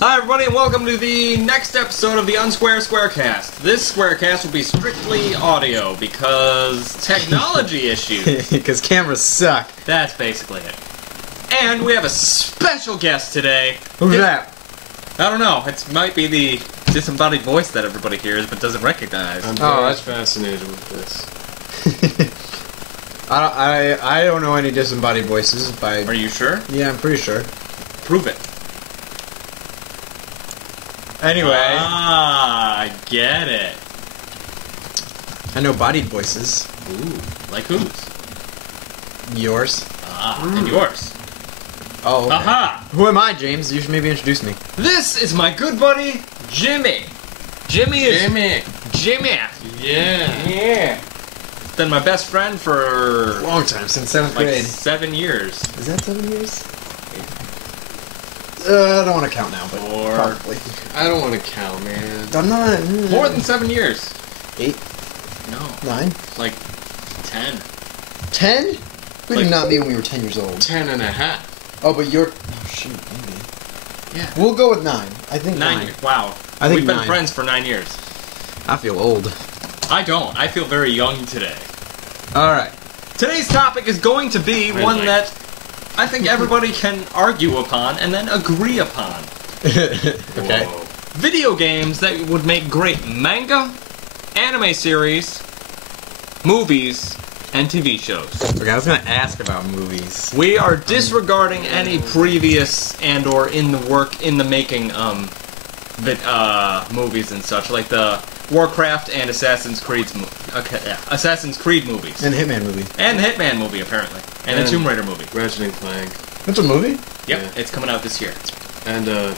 Hi everybody and welcome to the next episode of the unsQuare sQuarecaSt. This sQuarecaSt will be strictly audio because technology issues. Because cameras suck. That's basically it. And we have a special guest today. Who's that? I don't know. It might be the disembodied voice that everybody hears but doesn't recognize. I'm very fascinated with this. I don't know any disembodied voices. Are you sure? Yeah, I'm pretty sure. Prove it. Anyway. I get it. I know bodied voices. Ooh, like whose? Yours. And yours. Oh, okay. Aha! Who am I, James? You should maybe introduce me. This is my good buddy, Jimmy. Jimmy. Yeah. Been my best friend for Long time, since 7th like grade. 7 years. Is that 7 years? I don't want to count now, but Or probably. I don't want to count, man. I'm not. more than 7 years. 8, No, 9, like 10. 10? We Like- did not meet when we were 10 years old. 10 and a half. Oh, but you're. Oh, shoot, maybe. Yeah. We'll go with 9. I think 9 9. years. Wow. I think We've been 9. friends for 9 years. I feel old. I don't. I feel very young today. Alright. Today's topic is going to be Really? one that I think everybody can argue upon and then agree upon. Okay. Whoa. Video games that would make great manga, anime series, movies, and TV shows. Okay, I was gonna ask about movies. We are disregarding any previous and or in the making movies and such, like the Warcraft and Assassin's Creed movies. And Hitman movie. And the Hitman movie, apparently. And the And- Tomb Raider movie. Ratchet and Clank. That's a movie? Yep, Yeah. it's coming out this year. And the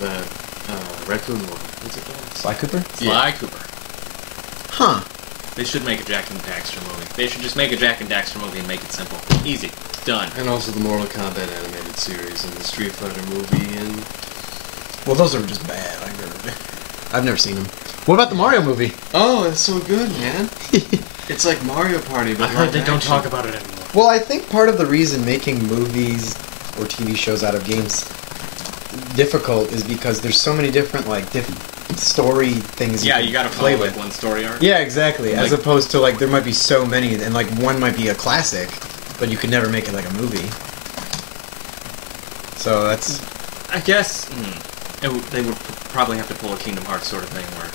raccoon one. What's it called? Sly Cooper? Sly Cooper. Huh. They should make a Jack and Daxter movie. They should just make a Jack and Daxter movie and make it simple. Easy. Done. And also the Mortal Kombat animated series and the Street Fighter movie and... Well, those are just bad, I heard. I've never seen them. What about the Mario movie? Oh, it's so good, man. It's like Mario Party, but I heard they live don't action. talk about it anymore. Well, I think part of the reason making movies or TV shows out of games difficult is because there's so many different, story things Yeah, can you gotta play follow with. like one story arc. Yeah, exactly. As Like- opposed to, there might be so many, and, one might be a classic, but you could never make it like a movie. So that's... I guess they would probably have to pull a Kingdom Hearts sort of thing where,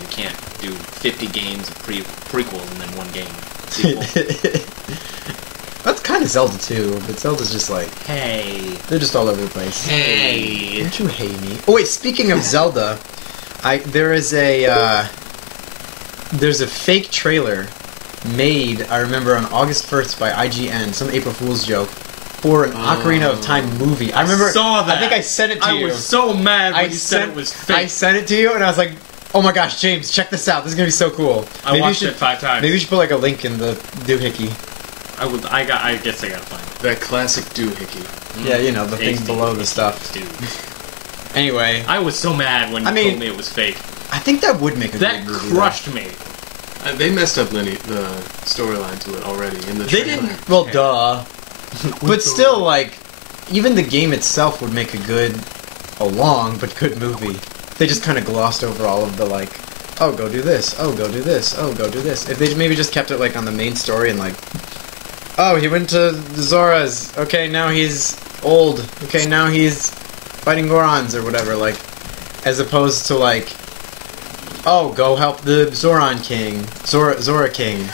you can't do 50 games of prequels and then one game sequel. That's kind of Zelda too, but Zelda's just Hey. they're just all over the place. Hey. Don't you hate me? Oh wait, speaking of Zelda, there's a fake trailer made, I remember, on August 1st by IGN, some April Fool's joke, for an Ocarina of Time movie. I remember. Saw that. I think I sent it to you. I was so mad when you said it was fake. I sent it to you, and I was like, "Oh my gosh, James, check this out! This is gonna be so cool." I watched it 5 times. Maybe you should put a link in the doohickey. I guess I gotta find it. That classic doohickey. Yeah, the things Tasty. below the stuff. Dude. Anyway, I was so mad when you mean, told me it was fake. I think that would make a That good movie. crushed me. They messed up the storyline to it already in the They trailer. didn't. Well, duh. But still, even the game itself would make a long but good movie. They just kind of glossed over all of the oh, go do this, oh, go do this, oh, go do this. If they maybe just kept it on the main story and oh, he went to Zora's. Okay, now he's old. Okay, now he's fighting Gorons or whatever. As opposed to oh, go help the Zoran King, Zora King.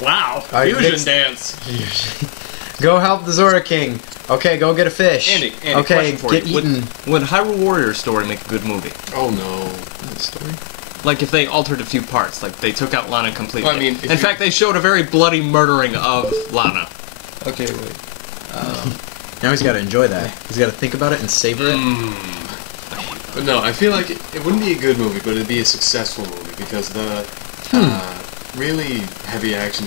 Wow. I Fusion mixed- dance. Go help the Zora King. Okay, go get a fish. Andy, okay, question for get you. eaten. Would Hyrule Warriors story make a good movie? Oh no. Story? If they altered a few parts, they took out Lana completely. Well, I mean, in fact, they showed a very bloody murdering of Lana. Okay, wait. Now he's got to enjoy that. He's got to think about it and savor it. But no, I feel like it wouldn't be a good movie, but it'd be a successful movie because the really heavy action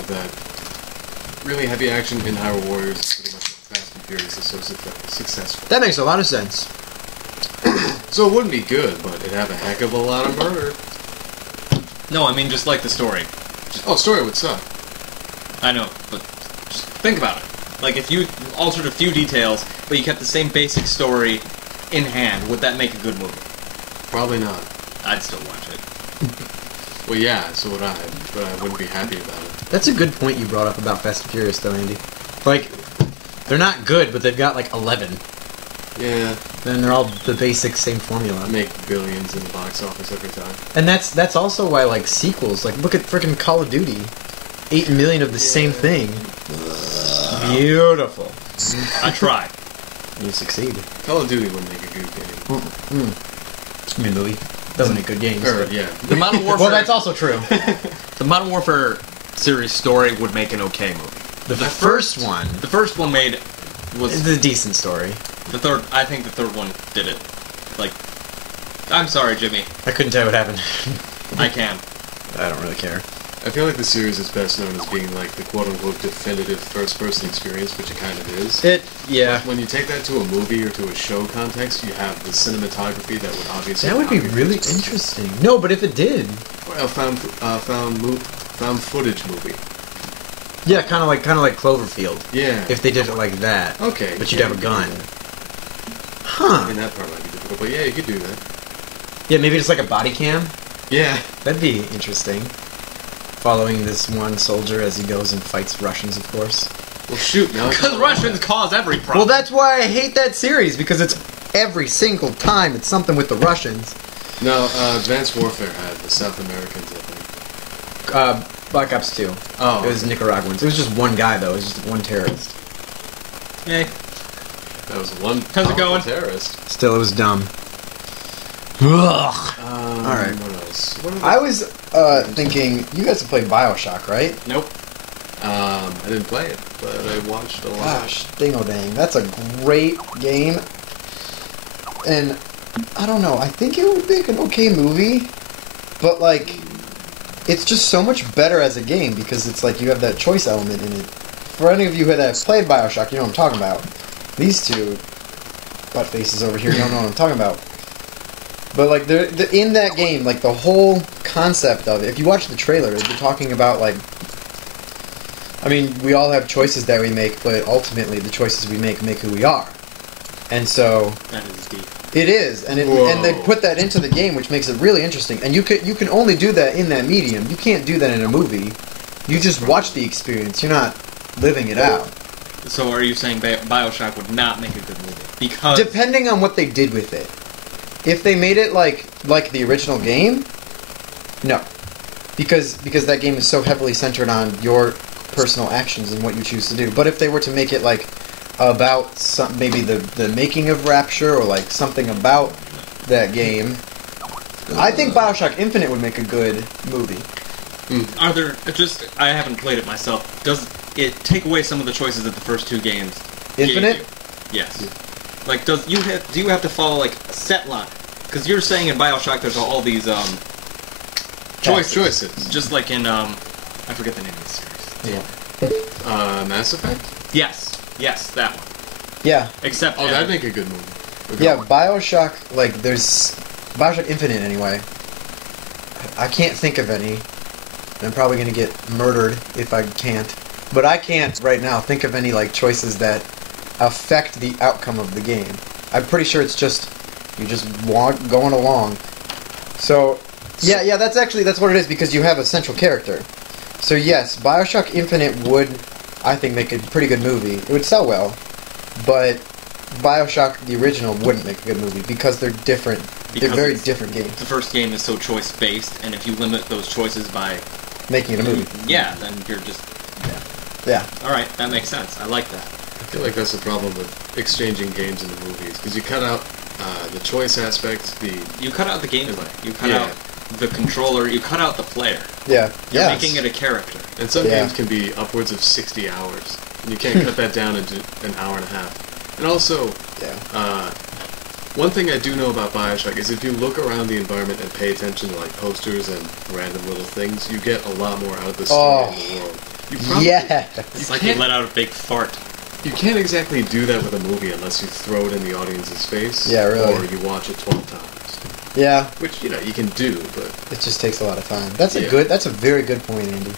in Hyrule Warriors is pretty much what Fast and Furious is so successful. That makes a lot of sense. So it wouldn't be good, but it'd have a heck of a lot of murder. No, I mean just like the story. Story would suck. I know, but just think about it. If you altered a few details, but you kept the same basic story in hand, would that make a good movie? Probably not. I'd still watch it. Well, yeah, so would I, but I wouldn't be happy about it. That's a good point you brought up about Fast and Furious, though, Andy. Like, they're not good, but they've got like 11. Yeah. And they're all the basic same formula. Make billions in the box office every time. And that's also why, like, sequels, like, look at frickin' Call of Duty. 8 million of the same thing. Beautiful. I try. You succeed. Call of Duty wouldn't make a good game. I mean, movie doesn't make good games. Or, yeah. The Modern Warfare. Well, that's also true. The Modern Warfare series story would make an okay movie. The first one The first one made was is a decent story. the third. I think the third one did it. Like, I'm sorry, Jimmy. I couldn't tell you what happened. I can. I don't really care. I feel like the series is best known as being like the quote-unquote definitive first-person experience, which it kind of is. Yeah. When you take that to a movie or to a show context, you have the cinematography that would obviously... That would be really interesting. No, but if it did... Well, found footage movie. Yeah, kind of like Cloverfield. Yeah. If they did it like that. Okay. But you'd have a gun. I Huh. mean, that part might be difficult, but yeah, you could do that. Yeah, maybe just like a body cam. Yeah. That'd be interesting. Following this one soldier as he goes and fights Russians, of course. Well, shoot, now... Because Russians cause every problem. Well, that's why I hate that series, because it's every single time it's something with the Russians. No, Advanced Warfare had the South Americans, I think. Black Ops 2. Oh. It was Nicaraguans. It was just one guy, though. It was just one terrorist. Yay. That was one How's it going? terrorist. Still, it was dumb. Ugh. Alright. What else? What I was thinking, you guys have played Bioshock, right? Nope. I didn't play it, but I watched a lot. Gosh, dingo-dang. That's a great game. And, I don't know, I think it would make an okay movie, but, like, it's just so much better as a game, because it's like you have that choice element in it. For any of you that have played Bioshock, you know what I'm talking about. These two butt faces over here don't know what I'm talking about. But, like, they're in that game, like, the whole concept of it, if you watch the trailer, they're talking about, like, I mean, we all have choices that we make, but ultimately the choices we make who we are. And so... That is deep. It is, and they put that into the game, which makes it really interesting. And you can only do that in that medium. You can't do that in a movie. You just watch the experience. You're not living it out. So are you saying Bioshock would not make a good movie? Because... Depending on what they did with it. If they made it like the original game, no. Because that game is so heavily centered on your personal actions and what you choose to do. But if they were to make it like about maybe the making of Rapture or like something about that game, I think Bioshock Infinite would make a good movie. Are there I haven't played it myself. Does it take away some of the choices that the first two games Infinite? gave you? Yes. Like, do you have to follow like a set line? Because you're saying in Bioshock there's all these choices. Just like in I forget the name of the series. Yeah. Mass Effect? Yes, that one. Yeah. Except that'd make a good movie. Yeah, Bioshock, like, there's... Bioshock Infinite, anyway. I can't think of any. I'm probably going to get murdered if I can't. But I can't, right now, think of any, like, choices that affect the outcome of the game. I'm pretty sure it's just... You're just going along. So, yeah, that's what it is, because you have a central character. So, yes, Bioshock Infinite would, I think, make a pretty good movie. It would sell well. But Bioshock, the original, wouldn't make a good movie because they're different. They're very different games. The first game is so choice-based, and if you limit those choices by... Making it a movie. Yeah, then you're just... Yeah. Alright, that makes sense. I like that. I feel like that's the problem with exchanging games into movies, because you cut out the choice aspect, You cut out the gameplay. You cut out the controller. You cut out the player. Yeah. You're making it a character. and some games can be upwards of 60 hours, and you can't cut that down into an hour and a half. And also, one thing I do know about Bioshock is if you look around the environment and pay attention to like posters and random little things, you get a lot more out of the story in the world. You probably, It's like you let out a big fart. You can't exactly do that with a movie unless you throw it in the audience's face. Yeah, really. Or you watch it 12 times. Yeah. Which, you can do, but... It just takes a lot of time. That's a very good point, Andy.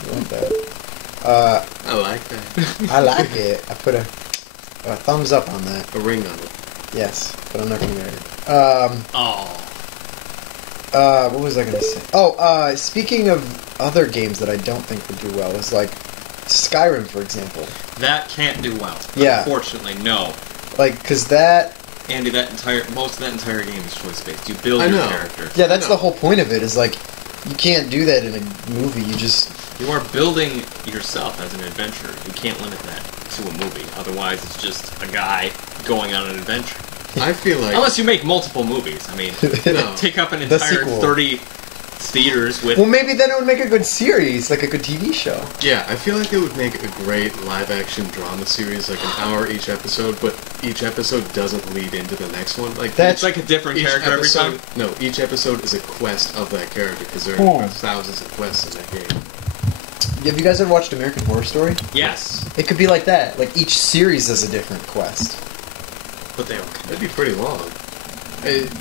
I like that. I like that. I like it. I put a thumbs up on that. A ring on it. Yes, but I'm not going to marry it. Oh. What was I gonna say? Oh, speaking of other games that I don't think would do well, is like Skyrim, for example. That can't do well. Yeah. Unfortunately, no. Like, cause that... Andy, most of that entire game is choice-based. You build your character. Yeah, that's the whole point of it, is like, you can't do that in a movie, you just... You are building yourself as an adventurer. You can't limit that to a movie. Otherwise, it's just a guy going on an adventure. I feel like... Unless you make multiple movies. I mean, take up an The entire sequel. 30 theaters with... Well, maybe then it would make a good series, like a good TV show. Yeah, I feel like it would make a great live-action drama series, like an hour each episode, but each episode doesn't lead into the next one. Like It's like a different character every time? No, each episode is a quest of that character, because there are thousands of quests in that game. Have you guys ever watched American Horror Story? Yes. It could be like that. Like, each series is a different quest. But they don't. That'd be pretty long.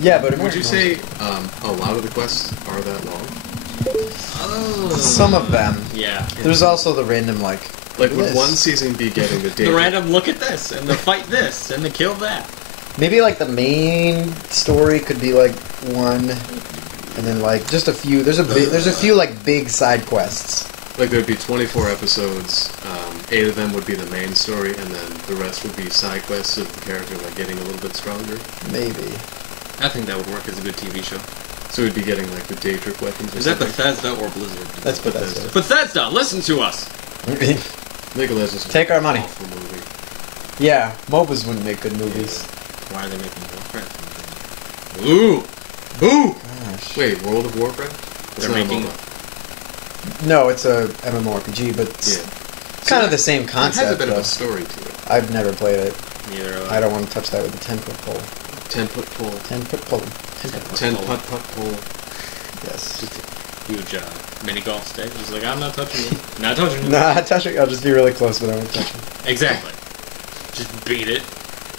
Yeah, but would you say a lot of the quests are that long? Some of them. Yeah. There's also the random, like would one season be getting the data? The random look at this, and the fight this, and the kill that. Maybe, like, the main story could be, like, one, and then, like, just a few... There's a few, like, big side quests. Like, there'd be 24 episodes, 8 of them would be the main story, and then the rest would be side quests of the character, like, getting a little bit stronger. Maybe. I think that would work as a good TV show. So we'd be getting, like, the day trick weapons or Is that something? Bethesda or Blizzard? That's Bethesda. Bethesda, listen to us! League of Legends. Take our money. Awful movie. Yeah, MOBAs wouldn't make good movies. Why are they making Warcraft? Ooh! Ooh! Gosh. Wait, World of Warcraft? It's They're not a making... MOBA. No, it's a MMORPG, but it's kind of the same concept. It has a bit of though. a story to it. I've never played it. Neither I don't want to touch that with a 10-foot pole. 10-foot pole. 10-foot pole. 10-putt-putt pole. Yes. Just a huge mini golf stick. He's like, I'm not touching it. Not touching it. Nah, touch it. I'll just be really close, but I won't touch it. Exactly. Just beat it.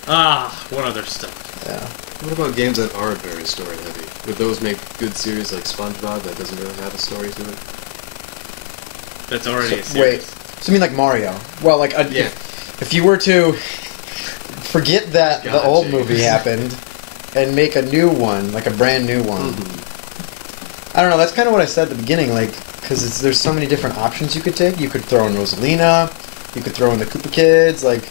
Ah, what other stuff? Yeah. What about games that aren't very story heavy? Would those make good series like SpongeBob that doesn't really have a story to it? That's already a Wait. series. So you mean like Mario? Well, like, Yeah. if you were to forget that the Gotcha. old movie happened and make a new one, like a brand new one. Mm-hmm. I don't know, that's kind of what I said at the beginning, like, because there's so many different options you could take. You could throw in Rosalina, you could throw in the Koopa Kids, like,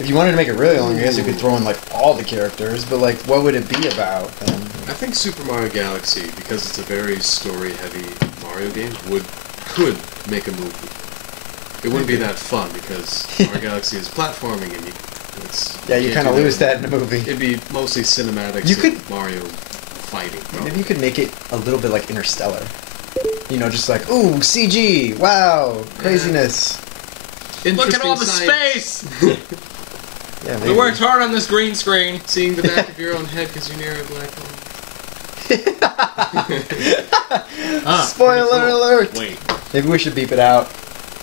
if you wanted to make it really long, I guess you could throw in, like, all the characters, but, like, what would it be about then? I think Super Mario Galaxy, because it's a very story-heavy Mario game, could make a movie. It wouldn't be that fun because Mario Galaxy is platforming and you kind of lose that in a movie. It'd be mostly cinematics You of could- Mario fighting. Probably. Maybe you could make it a little bit like Interstellar. You know, just like, ooh, CG, wow, craziness. Look at all the science. space! Yeah, We maybe. worked hard on this green screen. Seeing the back of your own head because you're near a black hole. Spoiler pretty cool. alert! Wait. Maybe we should beep it out.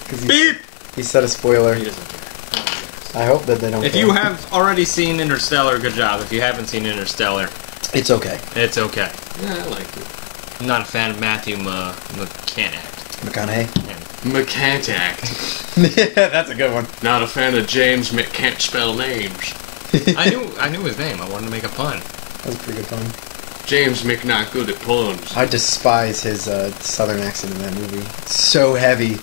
'Cause Beep! He said a spoiler. He doesn't care. I hope that they don't If care. you have already seen Interstellar, good job. If you haven't seen Interstellar, It's okay. it's okay. Yeah, I liked it. I'm not a fan of Matthew McConaughey. McConaughey. McCantact. That's a good one. Not a fan of James McCan't spell names. I knew his name. I wanted to make a pun. That was a pretty good pun. James McNot good at puns. I despise his southern accent in that movie. It's so heavy.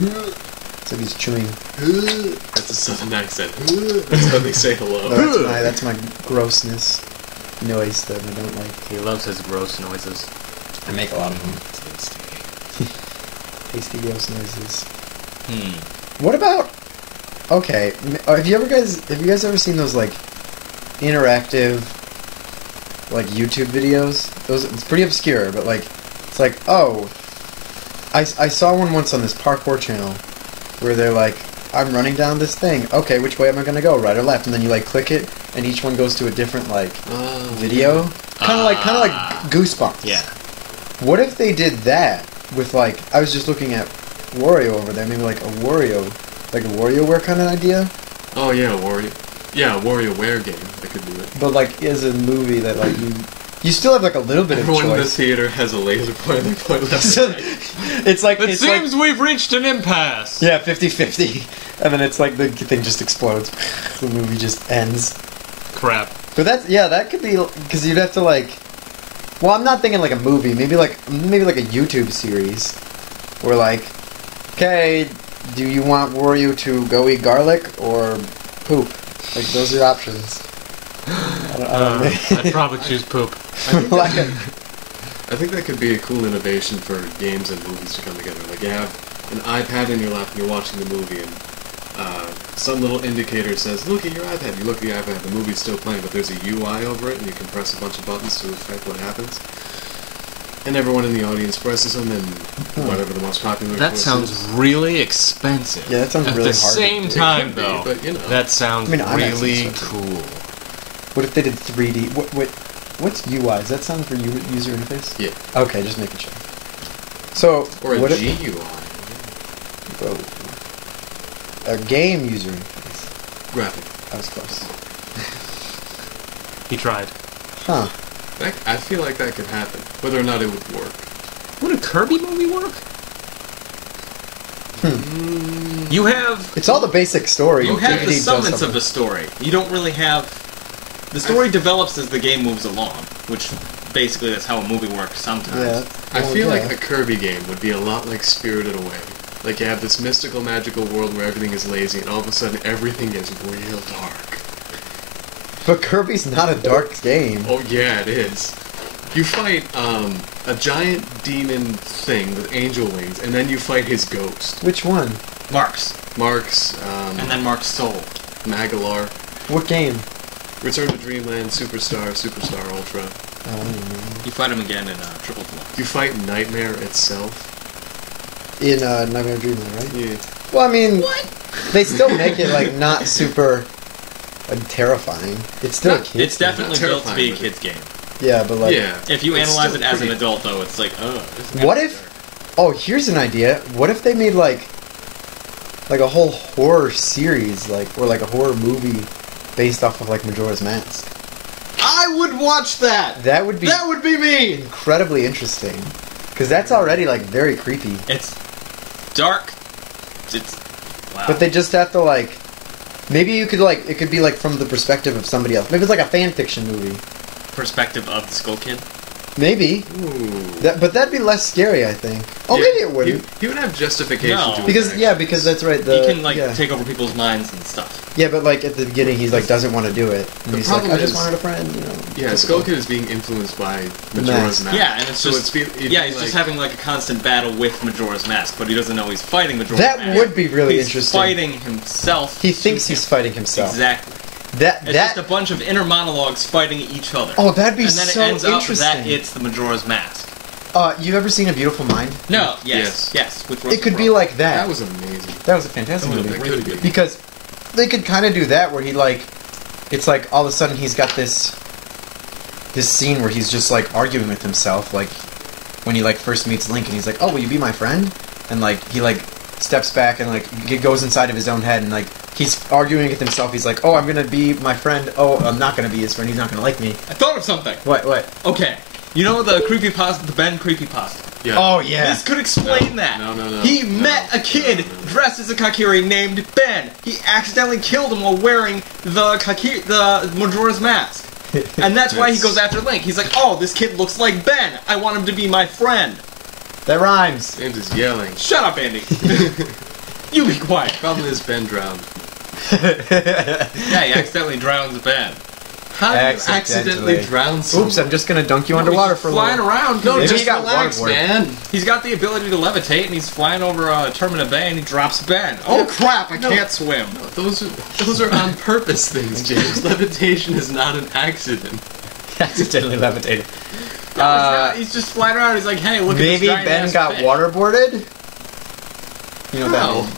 It's like he's chewing. That's a southern accent. That's how they say hello. No, that's my grossness noise that I don't like. He loves his gross noises. I make a lot of them. Tasty gross noises. What about? Okay, have you guys ever seen those like interactive like YouTube videos? Those it's pretty obscure, but like it's like I saw one once on this parkour channel where they're like, I'm running down this thing. Okay, which way am I gonna go? Right or left? And then you like click it, and each one goes to a different like video. Kind of like Goosebumps. Yeah. What if they did that with like I was just looking at Wario over there, maybe like a WarioWare kind of idea, Oh yeah, WarioWare game. I could do it. but like as a movie that like you still have like a little bit Everyone of in the choice. theater has a laser pointer. They point left. So, it's like It seems we've reached an impasse. yeah, 50-50, and then it's like the thing just explodes. The movie just ends. Crap. But that could be because you'd have to like Well, I'm not thinking like a movie. Maybe like a YouTube series, where like, okay, do you want Wario to go eat garlic or poop? Like those are your options. I'd probably choose poop. I think that could be a cool innovation for games and movies to come together. Like you have an iPad in your lap and you're watching the movie, and some little indicator says, "Look at your iPad." You look at the iPad, the movie's still playing, but there's a UI over it, and you can press a bunch of buttons to affect what happens. And everyone in the audience presses them, and whatever the most popular. That sounds really expensive. Yeah, that sounds really At the hard. same time, though, but you know, that sounds really expensive. cool. What if they did 3D? What's UI? Does that sound for user interface? Yeah. Okay, just making sure. So or a what GUI. A game user interface. Graphic. That was close. He tried. Huh. I feel like that could happen. Whether or not it would work. Would a Kirby movie work? You have It's all the basic story. You have the 3D does summons of something. the story. You don't really have... The story develops as the game moves along, which basically that's how a movie works sometimes. Yeah. I feel yeah. like a Kirby game would be a lot like Spirited Away. Like you have this mystical, magical world where everything is lazy, and all of a sudden everything is real dark. But Kirby's not a dark game. Oh yeah, it is. You fight a giant demon thing with angel wings, and then you fight his ghost. Which one? Mark's. And And then Mark's soul. Magalar. What game? Return to Dreamland, Superstar, Superstar Ultra. I don't even know. You fight him again in Triple Deluxe. You fight Nightmare itself. In Nightmare Dreamland, right? Yeah. Well, I mean, they still make it like not super terrifying. It's still a kid. It's definitely Not built to be a terrifying, kid's game. Yeah, but like, Yeah. If you It's analyze still it as an pretty- adult, though, it's like, oh. this is What kinda if- oh, here's an idea. What if they made like a whole horror series, or like a horror movie based off of like Majora's Mask? I would watch that! That would be That would be me! incredibly interesting, because that's already like very creepy. It's dark. It's... Wow. But they just have to like, maybe you could like, it could be like from the perspective of somebody else. Maybe it's like a fan fiction movie. Perspective of the Skull Kid. Maybe. Ooh. But that'd be less scary, I think. Oh, Yeah, maybe it wouldn't. He would have justification No. to his Because actions. because that's right. He can, like, yeah. take over people's minds and stuff. Yeah, but like at the beginning, he's like doesn't want to do it, and The he's like, problem I just is- wanted a friend, you know. Yeah, typical. Skull Kid is being influenced by Majora's Mask. Yeah, and it's So just... it'd be yeah, he's like, just having, like, a constant battle with Majora's Mask, but he doesn't know he's fighting Majora's That Mask. would be really He's interesting. fighting himself. He thinks to he's him. fighting himself. Exactly. That It's that just a bunch of inner monologues fighting each other. oh, that'd be and then so it ends up interesting. that it's the Majora's Mask. You ever seen A Beautiful Mind? No, Yes. yes. With It Russell could be Crowe. like that. That was amazing. That was a fantastic That would've movie. That could be. Because they could kind of do that where he like, it's like all of a sudden he's got this scene where he's just like arguing with himself, like when he like first meets Link and he's like, oh, will you be my friend? And like he like steps back and like he goes inside of his own head and like he's arguing with himself. He's like, oh, I'm gonna be my friend. Oh, I'm not gonna be his friend. He's not gonna like me. I thought of something. What? Okay. You know the creepypasta, the Ben creepypasta? Yeah. Oh yeah. This could explain that. No. He met a kid dressed as a Kakiri named Ben. He accidentally killed him while wearing the Majora's Mask. And that's why he goes after Link. He's like, oh, this kid looks like Ben. I want him to be my friend. That rhymes. And is yelling. Shut up, Andy. You be quiet. Problem is Ben drowned. Yeah, he accidentally drowns Ben. How do you Accidentally. accidentally drown someone? Oops, I'm just gonna dunk you underwater for a Flying little. around. No, Maybe just he got relax, waterboarded. man. He's got the ability to levitate, and he's flying over Termina Bay, and he drops Ben. Oh Yeah. crap! I No. can't swim. Those are on purpose things, James. Levitation is not an accident. Accidentally levitated. No, he's not. He's just flying around. He's like, hey, look Maybe at this giant Ben ass got fish. waterboarded? You know How? that.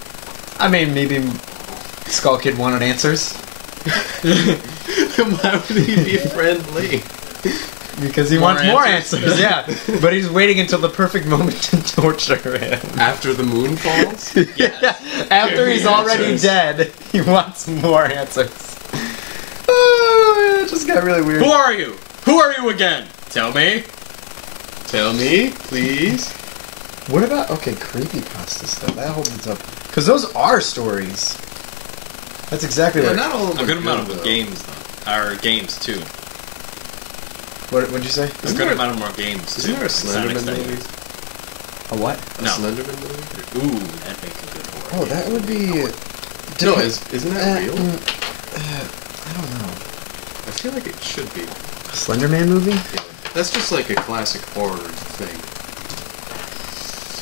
I mean, maybe Skull Kid wanted answers. Why would he be friendly? Because he More wants more answers? answers, yeah. But he's waiting until the perfect moment to torture him. After the moon falls? Yeah. After he's already Answers. dead, he wants more answers. Oh, it just got really weird. Who are you? Who are you again? Tell me. Tell me, please. What about, okay, creepypasta stuff? That holds up. Because those are stories. That's exactly Yeah, right. not all of them A are good amount of though. games, though. Are games, too. What'd you say? A good amount of more games. Isn't there a Sonic Slenderman Studios. movie? A what? A No. Slenderman movie? Ooh, that'd make a good horror. Oh, that would be. No, isn't that real? I don't know. I feel like it should be. A Slenderman movie? Yeah. That's just like a classic horror thing.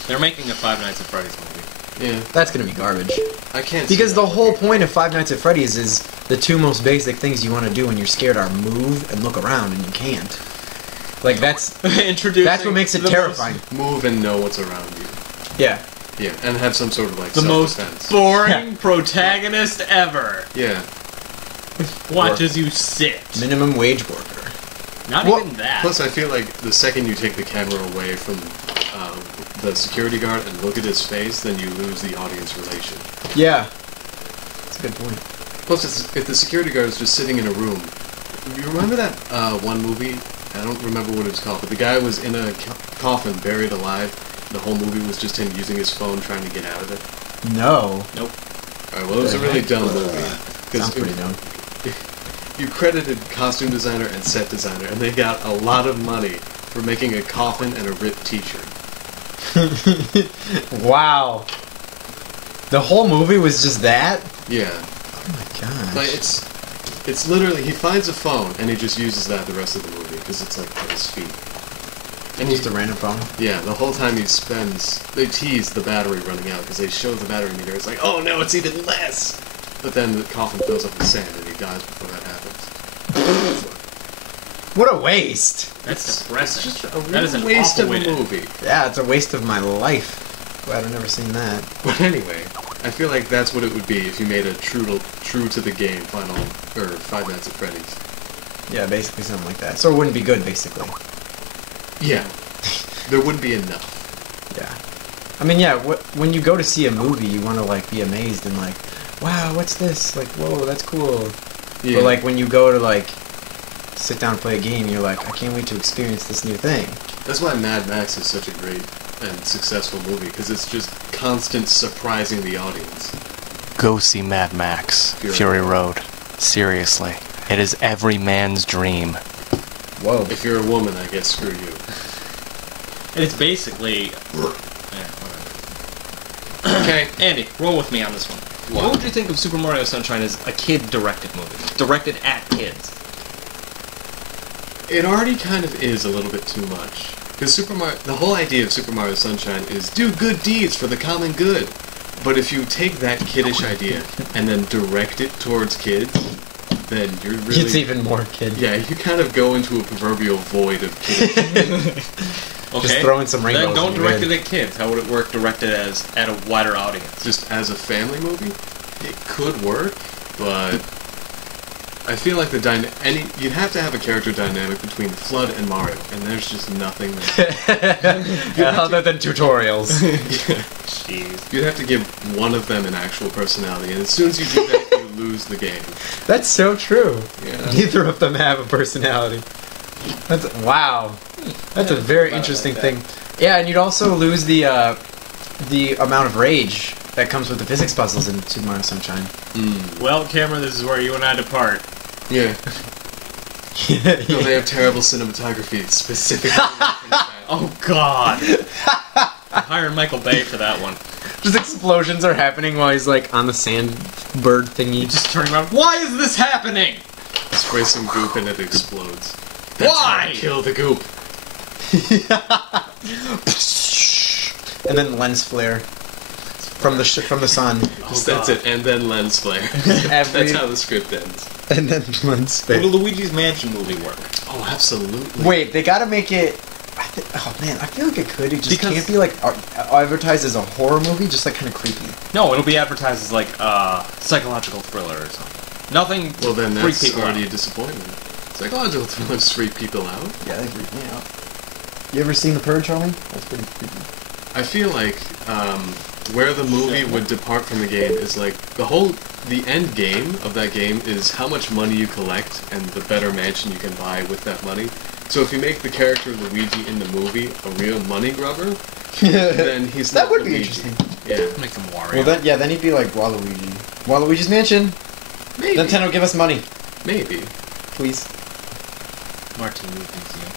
They're making a Five Nights at Freddy's movie. Yeah. That's gonna be garbage. I can't see Because that the whole working. point of Five Nights at Freddy's is the two most basic things you want to do when you're scared are move and look around, and you can't. Like that's Introducing. that's what makes it the terrifying. Move and know what's around you. Yeah. Yeah, and have some sort of like The most self-defense. boring protagonist ever. Yeah. Watches you sit. Minimum wage worker. Not Well, even that. Plus, I feel like the second you take the camera away from the security guard and look at his face, then you lose the audience relation. Yeah. That's a good point. Plus, if the security guard is just sitting in a room, you remember that one movie? I don't remember what it was called, but the guy was in a coffin, buried alive. The whole movie was just him using his phone trying to get out of it. No. Nope. Alright, well, it was a really dumb movie. Sounds pretty dumb. You credited costume designer and set designer, and they got a lot of money for making a coffin and a ripped t-shirt. Wow. The whole movie was just that? Yeah. Oh my gosh. Like, it's literally, he finds a phone, and he just uses that the rest of the movie, because it's like at his feet. And Just a random phone? yeah, the whole time they tease the battery running out, because they show the battery meter, it's like, oh no, it's even less! But then the coffin fills up with sand, and he dies before that happens. What a waste. That's It's depressing. just a That is real an waste awful of way a to- movie. Yeah, it's a waste of my life. Glad I've never seen that. But anyway, I feel like that's what it would be if you made a true to the game Five Nights at Freddy's. Yeah, basically something like that. So it wouldn't be good, basically. Yeah. There wouldn't be enough. Yeah. I mean, yeah, when you go to see a movie, you want to, like, be amazed and, like, wow, what's this? Like, whoa, that's cool. Yeah. But, like, when you go to, like, sit down and play a game, you're like, I can't wait to experience this new thing. That's why Mad Max is such a great and successful movie, because it's just constant surprising the audience. Go see Mad Max, Fury Fury Road. Seriously. It is every man's dream. Whoa. If you're a woman, I guess screw you. And it's basically. Yeah, whatever. Okay. Andy, roll with me on this one. What would you think of Super Mario Sunshine as a kid-directed movie? Directed at kids. It already kind of is a little bit too much. Because the whole idea of Super Mario Sunshine is do good deeds for the common good. But if you take that kiddish idea and then direct it towards kids, then you're really... It's even more kid. Yeah, you kind of go into a proverbial void of kids. Okay. Just throw in some rainbows. Then don't and you're direct good. it at kids. How would it work directed at a wider audience? Just as a family movie, it could work, but I feel like you'd have to have a character dynamic between Flood and Mario, and there's just nothing there. Other than tutorials. Jeez. You'd have to give one of them an actual personality, and as soon as you do that, you lose the game. That's so true. Yeah. Neither of them have a personality. Wow. That's a very Thought interesting about it thing. Yeah, and you'd also lose the amount of rage that comes with the physics puzzles in Super Mario Sunshine. Well, Cameron, this is where you and I depart. Yeah. No, they have terrible cinematography, specifically. Oh, God. I hired Michael Bay for that one. Just explosions are happening while he's like on the sand bird thingy. Just turning around. Why is this happening? Spray some goop and it explodes. That's Why? how to kill the goop. And then lens flare from the sun. That's God. it, and then lens flare. Every- That's how the script ends. And then lens Would flare. a Luigi's Mansion movie work? Oh, absolutely. Wait, they gotta make it. Oh man, I feel like it could. It just Because- can't be like advertised as a horror movie, just like kind of creepy. No, it'll be advertised as like a psychological thriller or something. Nothing Well, then freak that's people already out. a disappointment. Psychological thrillers freak people out. Yeah, they freak me out. You ever seen The Purge, Charlie? That's pretty creepy. I feel like where the movie would depart from the game is like the end game of that game is how much money you collect and the better mansion you can buy with that money. So if you make the character Luigi in the movie a real money grubber, then he's That not would be Luigi. interesting. Yeah, Make them Wario. Well, then he'd be like Waluigi. Waluigi's Mansion. maybe. Nintendo, give us money, Maybe. please. Martini Museum.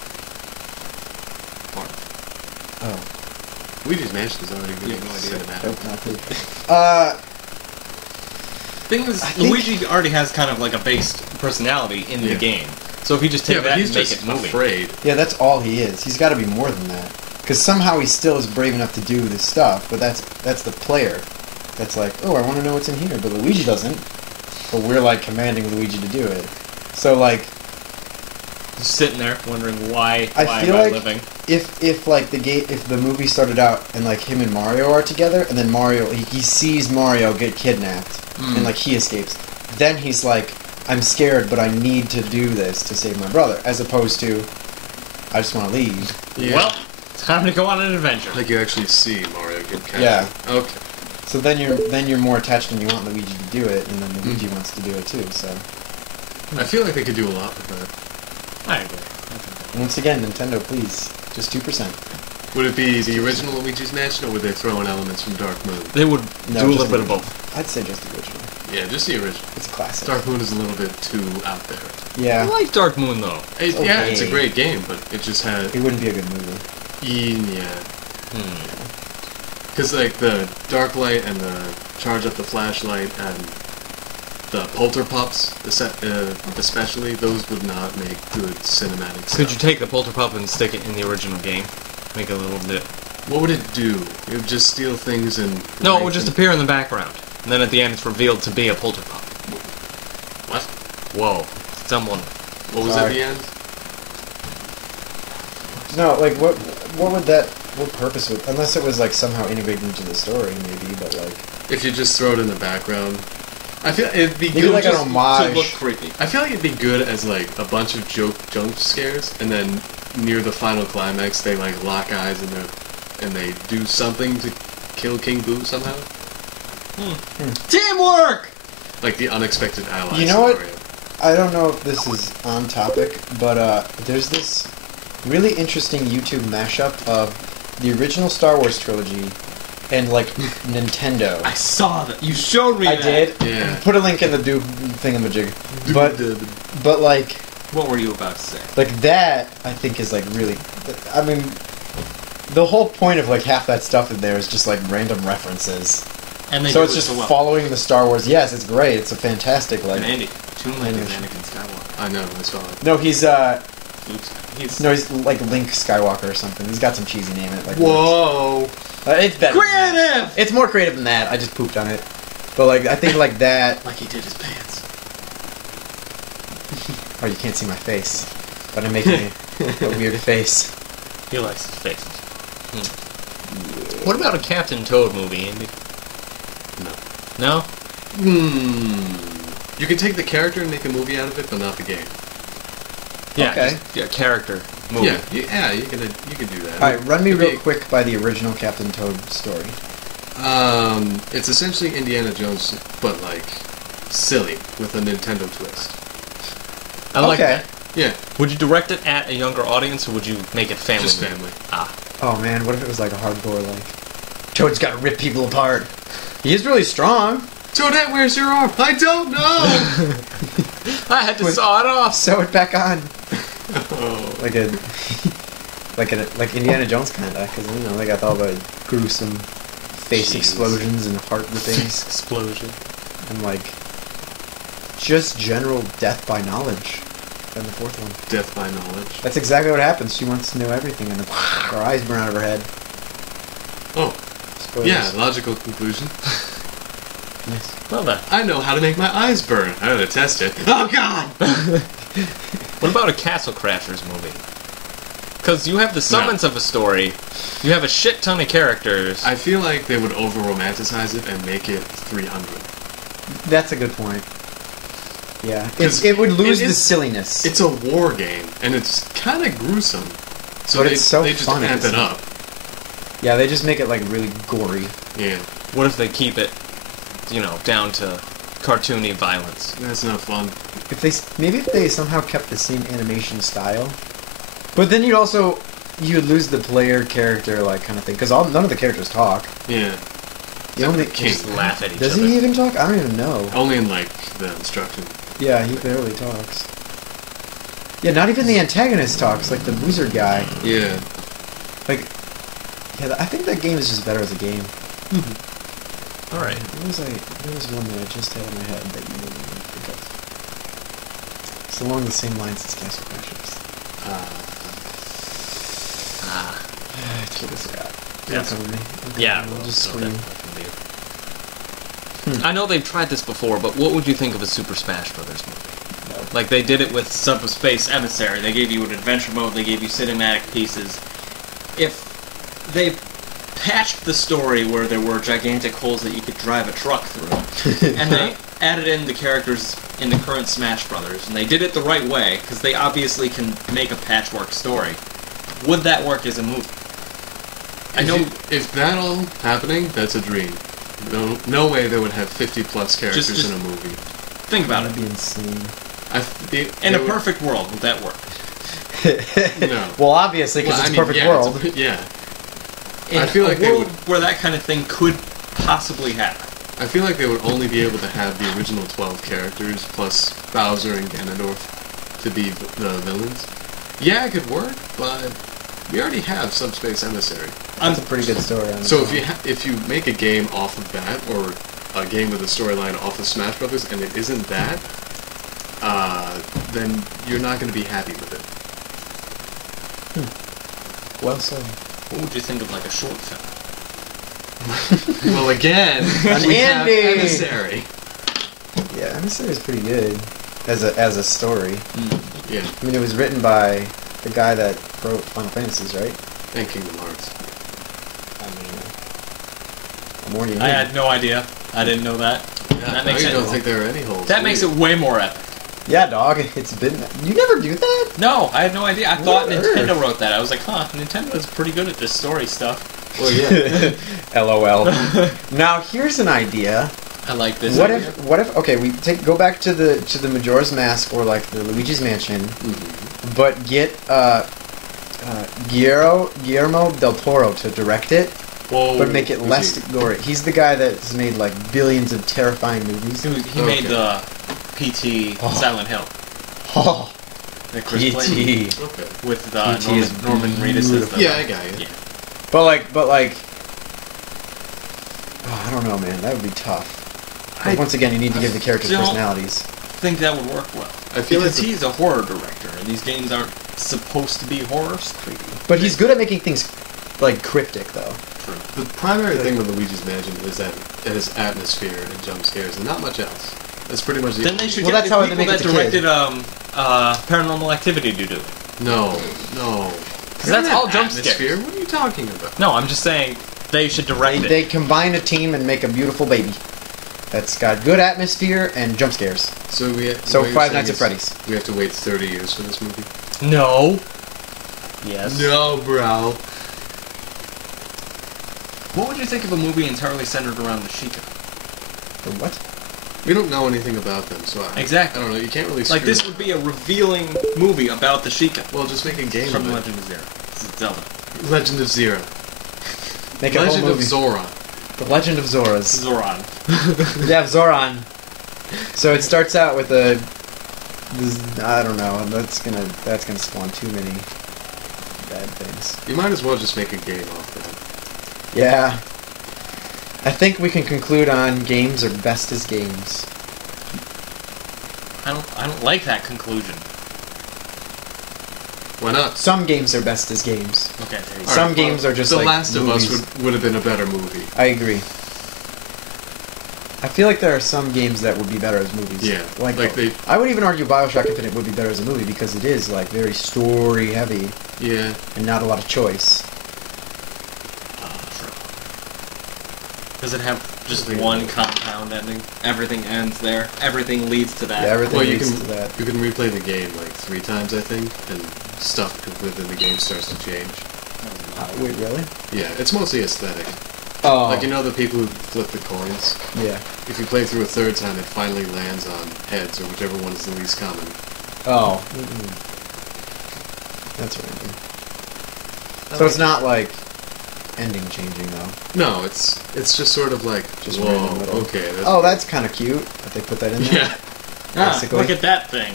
Oh. Luigi's Mansion is already really You have no idea. cinematic. Nope, not good. Thing is, I think- Luigi already has kind of like a based personality in the Yeah. game. So if you just take Yeah, but that he's and make just it moving. afraid. Yeah, that's all he is. He's got to be more than that. Because somehow he still is brave enough to do this stuff, but that's the player. That's like, oh, I want to know what's in here, but Luigi doesn't. But we're like commanding Luigi to do it. So like, Just sitting there wondering why I am feel I like living? if like if the movie started out and like him and Mario are together, and then Mario he sees Mario get kidnapped and like he escapes, then he's like, I'm scared, but I need to do this to save my brother, as opposed to, I just want to leave. Yeah. Well, time to go on an adventure. Like you actually see Mario get captured. Yeah. Okay. So then you're more attached and you want Luigi to do it, and then Luigi wants to do it too. So I feel like they could do a lot with that. I agree. once again, Nintendo, please, just 2%. Would it be the original Luigi's Mansion, or would they throw in elements from Dark Moon? They would No, do a just little the bit of original. both. I'd say just the original. Yeah, just the original. It's a classic. Dark Moon is a little bit too out there. I Yeah, like Dark Moon though. Yeah, it's a okay. great game, but it just had... it wouldn't be a good movie. Yeah. Because, like, the dark light and the charge up the flashlight and the polterpups, especially, those would not make good cinematic stuff. Could you take the Polterpup and stick it in the original game? Make it a little bit. What would it do? It would just steal things and... No, it would just appear in the background, and then at the end it's revealed to be a Polterpup. What? Whoa! Someone. What was Sorry. at the end? No, like what would that? What purpose would? Unless it was like somehow integrated into the story, maybe. But like If you just throw it in the background... I feel it'd be maybe good like an just homage. To look creepy. I feel like it'd be good as like a bunch of jump scares, and then near the final climax, they like lock eyes and they do something to kill King Boo somehow, Teamwork! like the unexpected ally. You know what? scenario. I don't know if this is on topic, but there's this really interesting YouTube mashup of the original Star Wars trilogy and like Nintendo. I saw that. You showed me I that. did. Yeah. Put a link in the thingamajig. But like What were you about to say? that, I think is like really. I mean, the whole point of like half that stuff in there is just like random references. And they So do it's it just so well. following the Star Wars. Yes, it's great. It's a fantastic like. And Andy, Tomb Raider is Animation. Anakin Skywalker. I know. I saw it. No, he's He's he's like Link Skywalker or something. He's got some cheesy name in it. Like Whoa! it's better. creative. It's more creative than that. I just pooped on it. But like I think like that. Like he did his pants. Oh, you can't see my face, but I'm making a weird face. He likes his faces. What about a Captain Toad movie, Andy? No. No? You can take the character and make a movie out of it, but not the game. Yeah. Okay. Just, yeah, character movie. Yeah, you can do that. All right, run me real Okay. quick by the original Captain Toad story. It's essentially Indiana Jones, but like silly with a Nintendo twist. I like Okay. that. Yeah, Would you direct it at a younger audience, or would you make it family? just movie? family. Ah. Oh man, what if it was like a hardcore like Toad's got to rip people apart? He is really strong. Toadette, where's your arm? I don't know. I had to saw it off. Sew it back on. Oh. Like a like Indiana Jones kind of, because you know they got all the gruesome face Jeez. explosions and heart rippings Explosion. and like just general death by knowledge. In the fourth one, Death by knowledge. that's exactly what happens. She wants to know everything, and her eyes burn out of her head. Oh, Spoilers. yeah, logical conclusion. Nice. Well then. I know how to make my eyes burn. I gotta test it. Oh god! What about a Castle Crashers movie? Because you have the summons of a story, you have a shit ton of characters. I feel like they would over romanticize it and make it 300. That's a good point. Yeah, 'Cause it would lose it the is- silliness. It's a war game, and it's kind of gruesome. So But they, it's so they just fun at amp the it same- up. Yeah, they just make it like really gory. Yeah, What if they keep it, down to cartoony violence? that's not fun. If they somehow kept the same animation style, but then you'd lose the player character like kind of thing because none of the characters talk. Yeah, The only King. Just laugh at each does other. he even talk? I don't even know. only in like the instruction. Yeah, he barely talks. Yeah, not even the antagonist talks, like the wizard guy. Yeah. Like, yeah, I think that game is just better as a game. All right. There was one that I just had in my head that you didn't even think of. It's along the same lines as Castle Crashers. Check this out. Yes. Don't come with me. Okay, Yeah. I'll just okay. scream. I know they've tried this before, but what would you think of a Super Smash Brothers movie? No. Like they did it with Subspace Emissary. They gave you an adventure mode. They gave you cinematic pieces. If they patched the story where there were gigantic holes that you could drive a truck through, and they added in the characters in the current Smash Brothers, and they did it the right way because they obviously can make a patchwork story, would that work as a movie? I know. If that all happening, that's a dream. No way they would have 50+ characters Just in a movie. Think about That'd it. be insane. In a perfect world, would that work? No. Well, obviously, because it's a perfect world. Yeah. In I feel like a they world would- where that kind of thing could possibly happen. I feel like they would only be able to have the original 12 characters plus Bowser and Ganondorf to be the villains. Yeah, it could work, but we already have Subspace Emissary. That's a pretty good story. On its So own. if you make a game off of that, or a game with a storyline off of Smash Brothers, and it isn't that, then you're not going to be happy with it. Well said. What would you think of like a short film? Well, again, An we have Andy! Emissary. Yeah, Emissary is pretty good as a story. Yeah, I mean, it was written by the guy that wrote Final Fantasies, right? and Kingdom Hearts. I mean, the more you I need. had no idea. I didn't know that. Yeah, That now makes you it- don't think there are any holes. That do makes you? it way more epic. Yeah, dog. It's been. You never do that. No, I had no idea. I thought What on Nintendo earth? wrote that. I was like, huh, Nintendo's pretty good at this story stuff. Well, yeah. LOL. Now here's an idea. I like this What idea. if okay, we go back to the Majora's Mask or like the Luigi's Mansion, Mhm. but get Guillermo del Toro to direct it, Whoa, but make it who's less he? gory. He's the guy that's made like billions of terrifying movies. He made Okay. the PT Oh. Silent Hill. Oh, That Chris played E.T. Okay. with P.T. is Norman Reedus as the... beautiful. Yeah, I got you. Yeah. But like, oh, I don't know, man. That would be tough. 'Cause I once again, you need to give the characters don't- personalities. think that would work well. I feel because like he's a horror director, and these games aren't supposed to be horror. Creepy. But he's good at making things like cryptic, though. the primary thing with Luigi's Mansion is that it has atmosphere and jump scares, and not much else. That's pretty much the Then they should Well, get that's the how they people make that it to kids. directed Paranormal Activity to do it. No. Because that's all jump atmosphere. scares. What are you talking about? No, I'm just saying they should direct it. They combine a team and make a beautiful baby that's got good atmosphere and jump scares. So what you're Five saying Nights at is Freddy's. We have to wait 30 years for this movie. No. Yes. No, bro. What would you think of a movie entirely centered around the Sheikah? For what? We don't know anything about them, so Exactly. I don't know. You can't really. Like, screw this it. would be a revealing movie about the Sheikah. Well, just make a game From of it. Legend of Zelda. This is Zelda. Legend of Zero. Make a whole Legend of movie. Zora. The Legend of Zoras. Zoran. Yeah, Zoran. So it starts out with a. I don't know. That's gonna spawn too many bad things. You might as well just make a game off that. Yeah. I think we can conclude on games are best as games. I don't like that conclusion. Why not? Some games are best as games. Okay, there you go. Some Alright, well, games are just The like Last movies. of Us would have been a better movie. I agree. I feel like there are some games that would be better as movies. Yeah, Like they. I would even argue BioShock Infinite would be better as a movie because it is like very story heavy Yeah. and not a lot of choice. True. Does it have just Everything one ends. compound ending? Everything ends there. Everything leads to that. Yeah, everything Well, you leads can to that. you can replay the game like 3 times, I think, and stuff within the game starts to change. Wait, really? Yeah, it's mostly aesthetic. Oh, Like, you know the people who flip the coins? yeah. If you play through a third time, it finally lands on heads, or whichever one is the least common. Oh, that's what I mean. So it's not like ending changing though. No, it's just sort of like, Just whoa, random little- okay. That's, Oh, that's kind of cute that they put that in there. yeah. Ah, basically. look at that thing.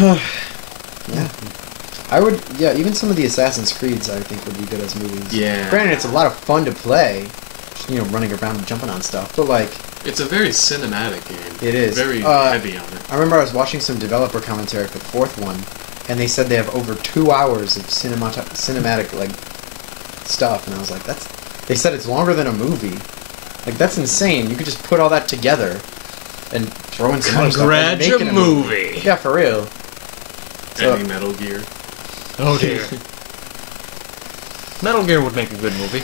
Yeah. I would, yeah, even some of the Assassin's Creeds I think would be good as movies. Yeah. Granted, it's a lot of fun to play, just, running around and jumping on stuff, but like... It's a very cinematic game. It is. Very heavy on it. I remember I was watching some developer commentary for the fourth one, and they said they have over 2 hours of cinematic, like, stuff, and I was like, that's... They said it's longer than a movie. Like, that's insane. You could just put all that together and throw in some other stuff and make it a movie. Yeah, for real. So, Any Metal Gear. Oh dear. Metal Gear would make a good movie.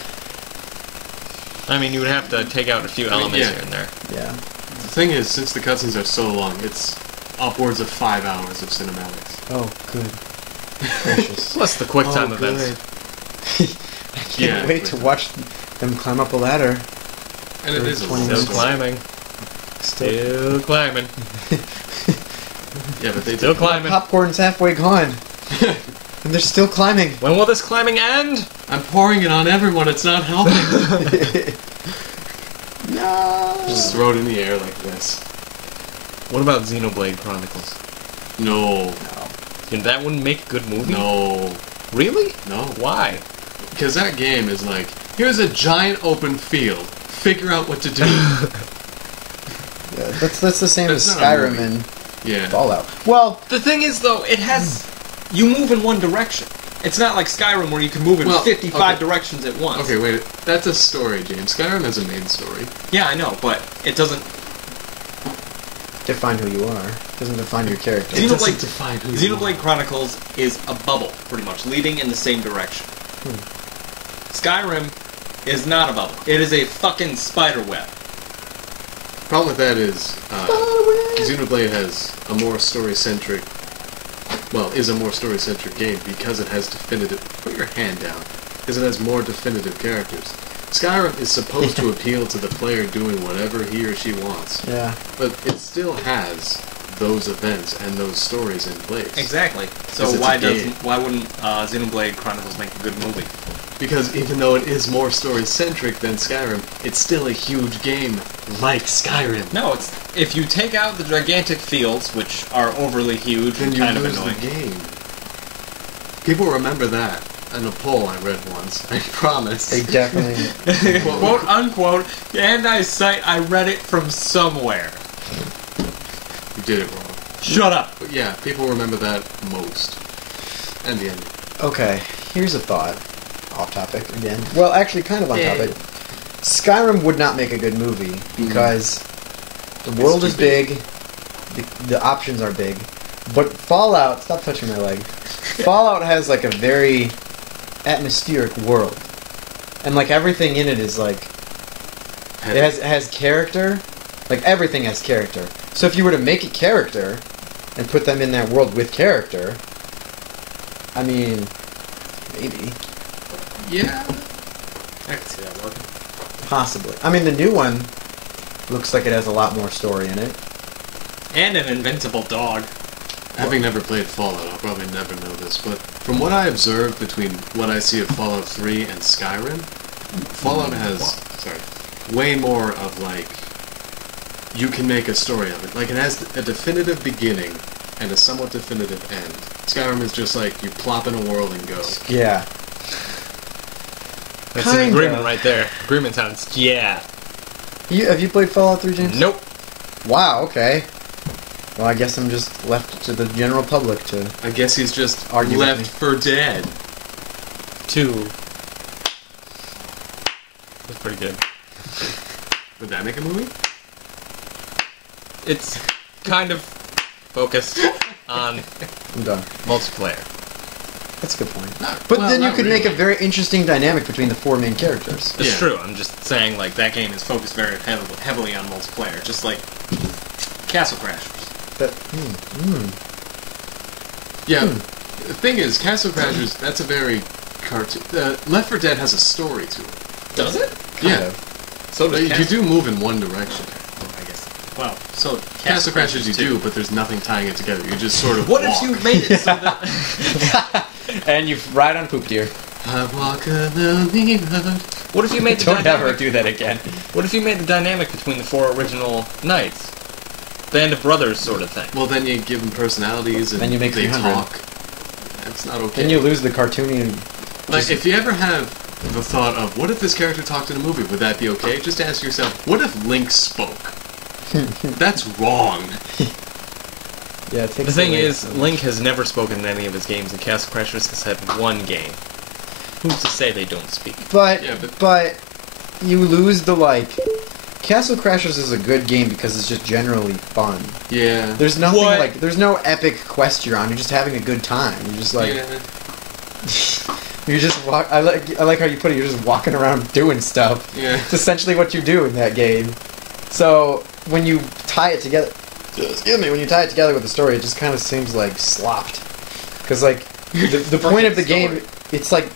I mean, you would have to take out a few elements yeah. here and there. yeah. The thing is, since the cutscenes are so long, it's upwards of 5 hours of cinematics. Oh, good. Gracious. Plus the quick time events. I can't wait to watch them climb up a ladder. And it is a 20 long minutes. Still story. climbing. Still climbing. Yeah, but they Still did. climbing. Popcorn's halfway gone. And they're still climbing. When will this climbing end? I'm pouring it on everyone, it's not helping. No. Just throw it in the air like this. What about Xenoblade Chronicles? No. That wouldn't make a good movie? No. Really? No. Why? Because that game is like, here's a giant open field. Figure out what to do. Yeah, that's the same That's as not a Skyrim movie. and Yeah. Fallout. Well, The thing is, though, it has... You move in one direction. It's not like Skyrim where you can move in Well, 55 okay. directions at once. Okay, wait. That's a story, James. Skyrim has a main story. Yeah, I know, but it doesn't... define who you are. Doesn't define your character. It doesn't Xenoblade- define who you Xenoblade Chronicles is a bubble, pretty much, leading in the same direction. Skyrim is not a bubble. It is a fucking spider web. Problem with that is, Xenoblade has a more story-centric... Well, is a more story-centric game because it has definitive... Put your hand down. Because it has more definitive characters. Skyrim is supposed to appeal to the player doing whatever he or she wants. Yeah. But it still has those events and those stories in place. Exactly. So Because it's why a game. wouldn't Xenoblade Chronicles make a good movie? Because even though it is more story-centric than Skyrim, it's still a huge game like Skyrim. No, it's if you take out the gigantic fields, which are overly huge Then and you kind of lose annoying. the game. People remember that in a poll I read once. I promise. They definitely... Quote unquote, and I cite I read it from somewhere. You did it wrong. Shut up. But yeah, people remember that most. And the ending. Okay, here's a thought. Off topic again. Well, actually, kind of on Yeah. topic. Skyrim would not make a good movie because the world too is big, the options are big, but Fallout... Stop touching my leg. Fallout has, like, a very atmospheric world. And, like, everything in it is, like... It has character. Like, everything has character. So if you were to make a character and put them in that world with character, I mean, maybe. Yeah. I can see that working. Possibly. I mean, the new one looks like it has a lot more story in it. And an invincible dog. Having never played Fallout, I'll probably never know this, but from what I observed between what I see of Fallout 3 and Skyrim, Fallout has, way more of, like, you can make a story of it. Like, it has a definitive beginning and a somewhat definitive end. Skyrim is just like, you plop in a world and go. Yeah. That's an agreement right there. Agreement sounds, yeah. Have you played Fallout 3, James? Nope. Wow, okay. Well, I guess I'm just left to the general public to... I guess he's just Argue with left me. for dead. 2. That's pretty good. Would that make a movie? It's kind of focused on I'm done. multiplayer. That's a good point. Not- But well, then you not could make a really. very interesting dynamic between the four main characters. It's Yeah. true. I'm just saying, like, that game is focused very heavily on multiplayer. Just like Castle Crashers. But, Yeah, the thing is, Castle Crashers, that's a very cartoon... Left 4 Dead has a story to it. Does it? Yeah. So does You Castle... do move in one direction. I guess. Well, so Castle Crashers you do, but there's nothing tying it together. You just sort of What walk. if you made it so that... And you ride on poop deer. I walk alone the road. What if you made the Don't ever dynamic? do that again. What if you made the dynamic between the 4 original knights? Band of Brothers sort of thing. Well, then you give them personalities and Then you make they 300. talk. That's not okay. Then you lose the cartoony... Like, if you ever have the thought of, what if this character talked in a movie, would that be okay? Just ask yourself, what if Link spoke? That's wrong. Yeah, it takes The thing away is, so much. Link has never spoken in any of his games, and Castle Crashers has had one game. Who's to say they don't speak? But, Yeah, but you lose the, like... Castle Crashers is a good game because it's just generally fun. Yeah. There's nothing What? like... There's no epic quest you're on. You're just having a good time. You're just like... Yeah. You just walk... I like how you put it. You're just walking around doing stuff. Yeah. It's essentially what you do in that game. So, when you tie it together... Excuse me. When you tie it together with the story, it just kind of seems like slopped. Because, like, the point of the game... It's like...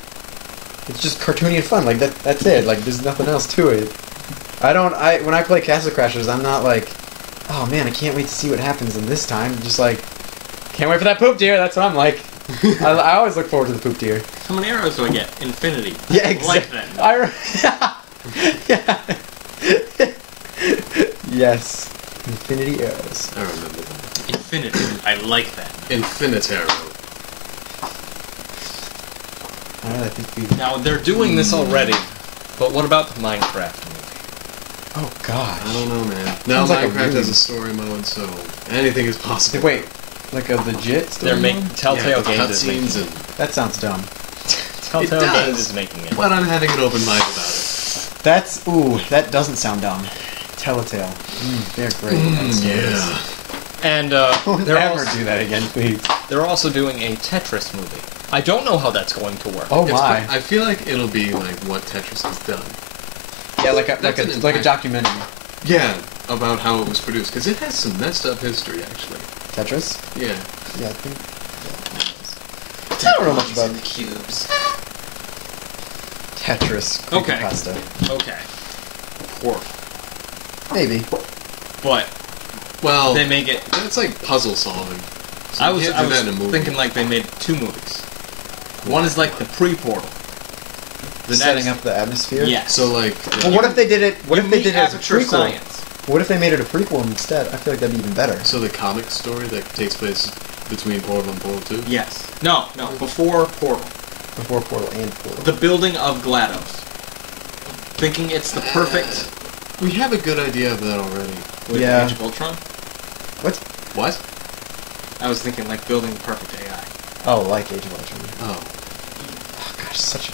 It's just cartoony and fun. Like, that's it. Like, there's nothing else to it. When I play Castle Crashers, I'm not like, oh man, I can't wait to see what happens in this time. I'm just like, can't wait for that poop deer. That's what I'm like. I always look forward to the poop deer. How many arrows do I get? Infinity. Yeah, I like exactly. that. Yeah. Yes. Infinity arrows. I remember that. Infinity. I like that. Infinitaro. Alright, I think we... Now, they're doing this already, but what about the Minecraft movie? Oh gosh. I don't know, man. Now Sounds like a Minecraft really- has a story mode, so anything is possible. Wait, like a legit story They're making mode? Telltale with Games is making cutscenes it. and... That sounds dumb. Telltale It does. Games is making it. But I'm having an open mind about it. That's... Ooh, that doesn't sound dumb. Telltale. They're great. That's Yeah. And Don't they're, ever also, do that again, please. they're also doing a Tetris movie. I don't know how that's going to work. Oh It's my. I feel like it'll be like what Tetris has done. Yeah, like That's an a impact. documentary. Yeah, about how it was produced, because it has some messed up history, actually. Tetris? Yeah. Yeah, I think. Yeah, I don't know much about the cubes. Tetris. Okay. Creepypasta. Okay. Portal. Maybe. But Well, they make it. it's like puzzle solving. So I you was can't do that in a movie. thinking like they made two movies. One is like the pre-portal. The Setting next, up the atmosphere. Yeah. So like, Well, what if they did it? What You if they meet did it as a Aperture prequel? Science. What if they made it a prequel instead? I feel like that'd be even better. so the comic story that takes place between Portal and Portal 2? Yes. No. Before Portal. Before Portal and Portal. The building of GLaDOS. Thinking it's the perfect. We have a good idea of that already. With Yeah. Age of Ultron. What? What? I was thinking like building the perfect AI. Oh, like Age of Ultron. Oh. Oh gosh, such a.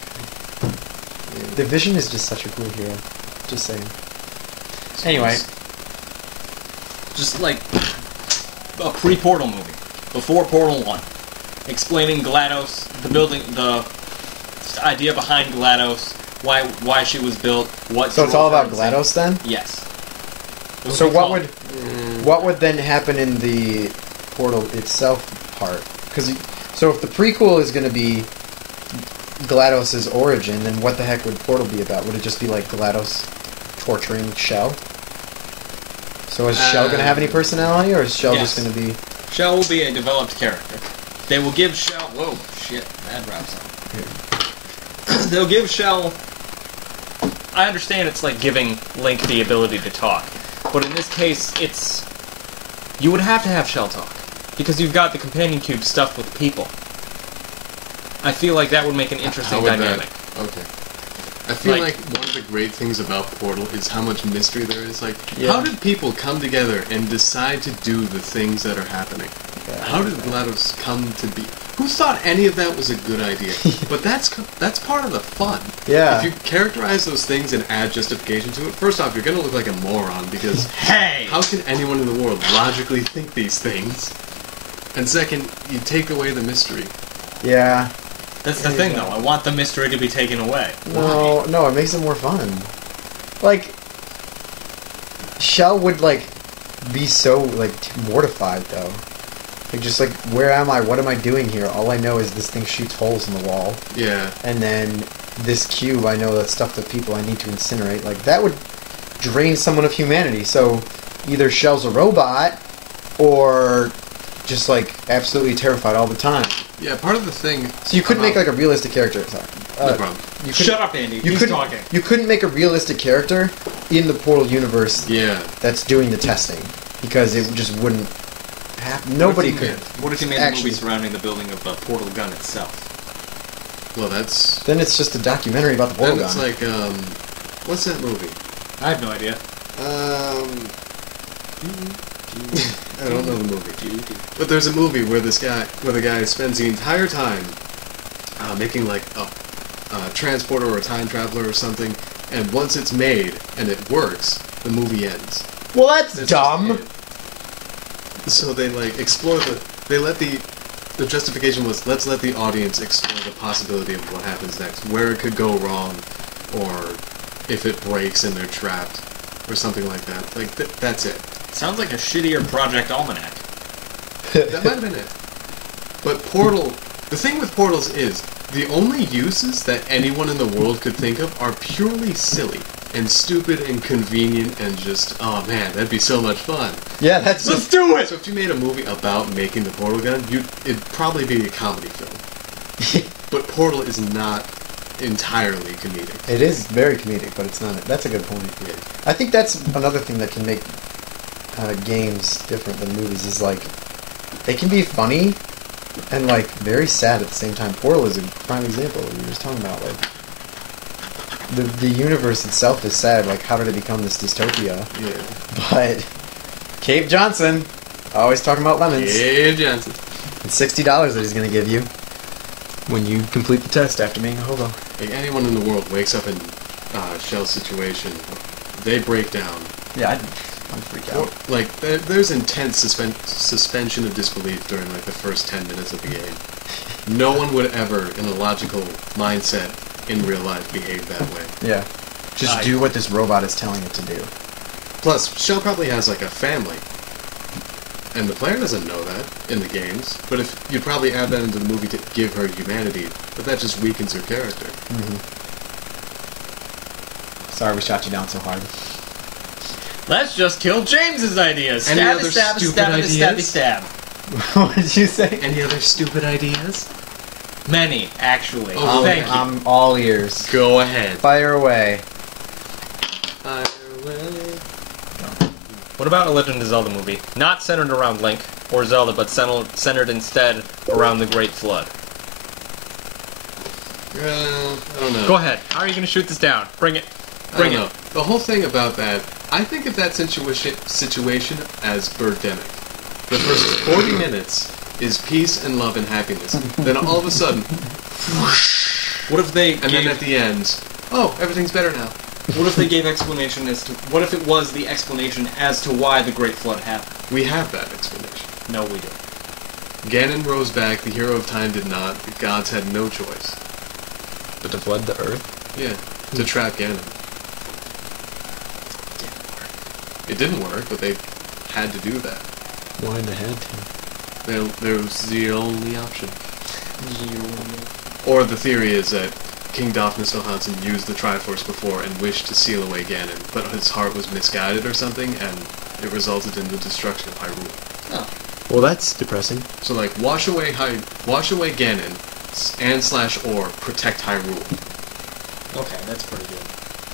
The Vision is just such a cool hero. Just saying. Anyway, Just like a pre-Portal movie. Before Portal 1. Explaining GLaDOS, the building, the idea behind GLaDOS, why she was built, what. so it's all drove her about insane. GLaDOS then. Yes. So what would then happen in the Portal itself part? Because so if the prequel is going to be GLaDOS's origin, then what the heck would Portal be about? Would it just be like GLaDOS torturing Shell? So is Shell going to have any personality, or is Shell Yes. just going to be? Shell will be a developed character. They will give Shell. Whoa, shit, bad rap song. They'll give Shell. I understand it's like giving Link the ability to talk, but in this case, it's... You would have to have Shell talk, because you've got the companion cube stuffed with people. I feel like that would make an interesting How would dynamic. that? Okay. I feel Like- like one of the great things about Portal is how much mystery there is. Like, Yeah. how did people come together and decide to do the things that are happening? How did GLaDOS come to be? Who thought any of that was a good idea? But that's part of the fun. Yeah. If you characterize those things and add justification to it, first off, you're going to look like a moron because Hey! how can anyone in the world logically think these things? And second, you take away the mystery. Yeah. That's the thing, though. I want the mystery to be taken away. No, it makes it more fun. Like, Shell would, like, be so, like, mortified, though. Like, just like, where am I? What am I doing here? All I know is this thing shoots holes in the wall. Yeah. And then this cube, I know that's stuff that people I need to incinerate. Like, that would drain someone of humanity. So, either Shell's a robot, or just, like, absolutely terrified all the time. Yeah, part of the thing... So you couldn't make, like, a realistic character. Sorry. No problem. You could, Shut up, Andy. He's couldn't- talking. You couldn't make a realistic character in the Portal universe Yeah. that's doing the testing. because it just wouldn't happen. Nobody could. What if you made a actually- movie surrounding the building of the portal gun itself? Well, that's... Then it's just a documentary about the portal Then gun. it's like, what's that movie? I have no idea. I don't know the movie. But there's a movie where the guy spends the entire time making like a transporter or a time traveler or something, and once it's made and it works, the movie ends. Well, that's That's dumb. just it. So they like explore the justification was, let's let the audience explore the possibility of what happens next, where it could go wrong, or if it breaks and they're trapped, or something like that. Like that's it. Sounds like a shittier Project Almanac. That might have been it. But Portal, the thing with Portals is, the only uses that anyone in the world could think of are purely silly and stupid and convenient and just, oh man, that'd be so much fun. Yeah, that's Let's do it! So if you made a movie about making the portal gun, it'd probably be a comedy film. But Portal is not entirely comedic. It is very comedic, but it's not. That's a good point. Yeah. I think that's another thing that can make games different than movies. Is like they can be funny and like very sad at the same time. Portal is a prime example. We were just talking about like the universe itself is sad. Like how did it become this dystopia? Yeah. But Cave Johnson always talking about lemons. Yeah, Johnson. And $60 that he's gonna give you when you complete the test after being a hobo. Like anyone in the world wakes up in Shell's situation, they break down. Yeah, I'd freak out. Like there's intense suspension of disbelief during like the first 10 minutes of the game. No one would ever, in a logical mindset, in real life, behave that way. Yeah. Just do what this robot is telling it to do. Plus, Shell probably has like a family, and the player doesn't know that in the games. But if you'd probably add that into the movie to give her humanity, but that just weakens her character. Sorry we shot you down so hard. Let's just kill James's ideas. Any Stab, other stab, stupid stab, ideas? stab. What did you say? Any other stupid ideas? Many, actually. Oh, Thank you. I'm all ears. Go ahead. Fire away. Fire away. What about a Legend of Zelda movie? Not centered around Link or Zelda, but centered instead around the Great Flood. I don't know. Go ahead. How are you going to shoot this down? Bring it. Bring I don't it. know. The whole thing about that, I think of that situation as Birdemic. The first 40 minutes is peace and love and happiness. Then all of a sudden, What if they and then at the end, oh, everything's better now. What if they gave explanation as to... What if it was the explanation as to why the Great Flood happened? We have that explanation. No, we don't. Ganon rose back, the hero of time did not, the gods had no choice. But to flood the earth? Yeah, to trap Ganon. It didn't work, but they had to do that. Why in the head, Tim? There was the only option. Or the theory is that King Dofnus Hansen used the Triforce before and wished to seal away Ganon, but his heart was misguided or something, and it resulted in the destruction of Hyrule. Oh. Well, that's depressing. So like, wash away Ganon, and/or protect Hyrule. Okay, that's pretty good.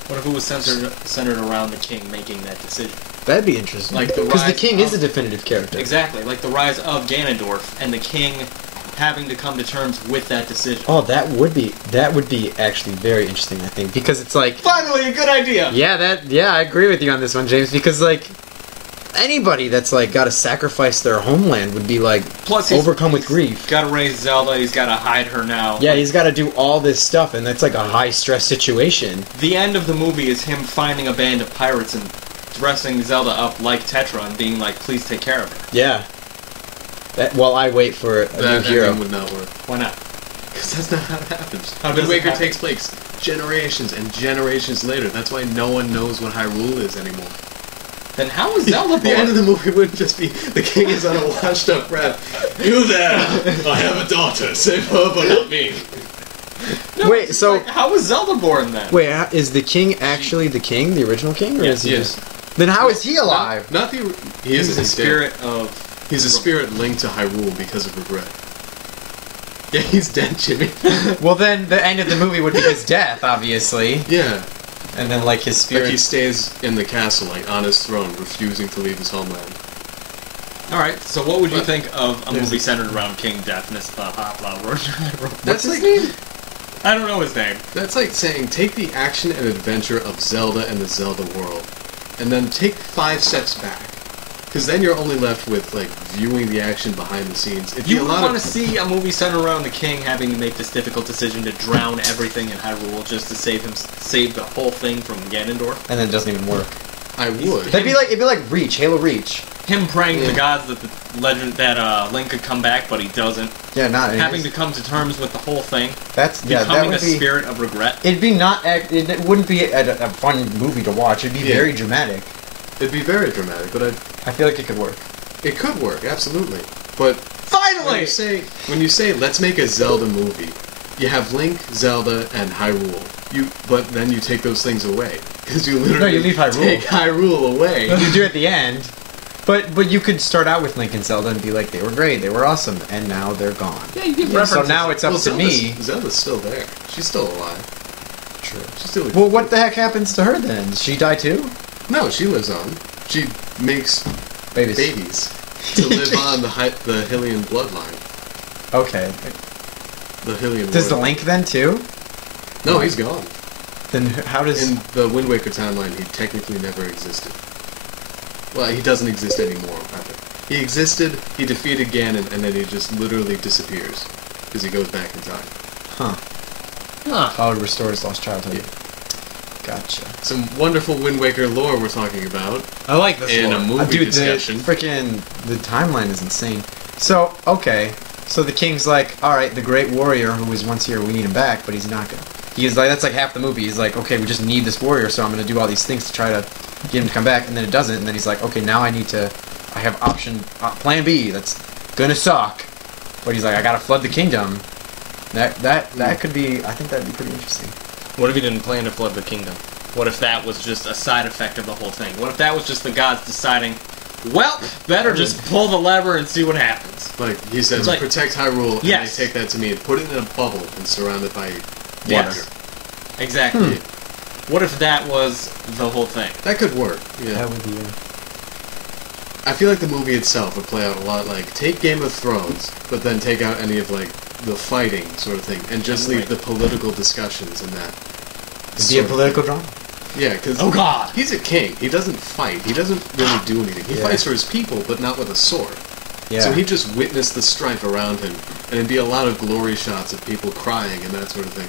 What if it was centered around the king making that decision? That'd be interesting. Like the Because the rise king is a of- definitive character. Exactly, like the rise of Ganondorf and the king having to come to terms with that decision. Oh, that would be actually very interesting, I think, because it's like, Finally, a good idea! yeah, I agree with you on this one, James, because like anybody that's like got to sacrifice their homeland would be like Plus, overcome with grief. Gotta raise Zelda, he's gotta hide her now. Yeah, he's got to do all this stuff, and that's like a high stress situation. The end of the movie is him finding a band of pirates and dressing Zelda up like Tetra and being like, please take care of her. Yeah. While I wait for a That new hero. ending would not work. Why not? Because that's not how it happens. How Wind does it Waker happen? takes place generations and generations later. That's why no one knows what Hyrule is anymore. Then how is Zelda The end of born? the movie wouldn't just be the king is on a washed up raft. You there! I have a daughter. Save her, but not me. No, Wait, it's so- like, how was Zelda born then? Wait, is the king actually the king, the original king, or is he Yes. just? Then how is he alive? Not the. He He's is the a spirit of... He's a spirit linked to Hyrule because of regret. Yeah, he's dead, Jimmy. Well, then the end of the movie would be his death, obviously, Yeah. and then like his Like spirit. he stays in the castle, like on his throne, refusing to leave his homeland. All right. So what would you But think of a there's movie a- centered around King Deafness, the Hopla Road? That's his like name? I don't know his name. that's like saying take the action and adventure of Zelda and the Zelda world, and then take 5 steps back, because then you're only left with like viewing the action behind the scenes. It'd be You a would lot want to of see a movie centered around the king having to make this difficult decision to drown everything in Hyrule just to save the whole thing from Ganondorf. And then it doesn't even work. I would. It'd be like Reach, Halo Reach. Him praying to Yeah. the gods that the legend that Link could come back, but he doesn't. Yeah, not Having to come to terms with the whole thing, That's yeah. That becoming would a be. spirit of regret. It'd be not. It wouldn't be a fun movie to watch. It'd be Yeah. very dramatic. It'd be very dramatic, but I feel like it could work. it could work absolutely. But Finally! when you say let's make a Zelda movie, you have Link, Zelda, and Hyrule. But then you take those things away because you literally leave Hyrule. take Hyrule away. You do it at the end. But you could start out with Link and Zelda and be like, they were great, they were awesome, and now they're gone. Yeah, you give So references. now it's up to me. Zelda's still there. She's still alive. True. She's still. Well, what the heck happens to her then? Does she die too? No, she lives on. She makes Babies. babies to live on the Hylian bloodline. Okay. The Hylian. Does the royal- Link then too? No, he's gone. Then how does? In the Wind Waker timeline, he technically never existed. Well, he doesn't exist anymore, rather. He existed, he defeated Ganon, and then he just literally disappears. Because he goes back in time. Huh. Huh. Oh, it restores lost childhood. Yeah. Gotcha. Some wonderful Wind Waker lore we're talking about I like this in a one. movie Dude, discussion. the timeline is insane. So, okay. So the king's like, alright, the great warrior who was once here, we need him back, but he's not gonna. He's like, that's like half the movie. He's like, okay, we just need this warrior, so I'm gonna do all these things to try to get him to come back, and then it doesn't, and then he's like, okay, now I have plan B, that's gonna suck. But he's like, I gotta flood the kingdom. That could be, I think that'd be pretty interesting. What if he didn't plan to flood the kingdom? What if that was just a side effect of the whole thing? What if that was just the gods deciding, well, better just pull the lever and see what happens? Like, he says, It's like- protect Hyrule, and Yes. they take that to mean put it in a bubble and surround it by water. Yes. Exactly. What if that was the whole thing? That could work, yeah. That would be. I feel like the movie itself would play out a lot like, take Game of Thrones, but then take out any of, like, the fighting sort of thing, and just leave Right. the political discussions in that. It'd be a sort of political thing. drama. Yeah, because Oh, God! he's a king. He doesn't fight. He doesn't really do anything. He Yeah. fights for his people, but not with a sword. Yeah. So he just witnessed the strife around him, and it'd be a lot of glory shots of people crying and that sort of thing.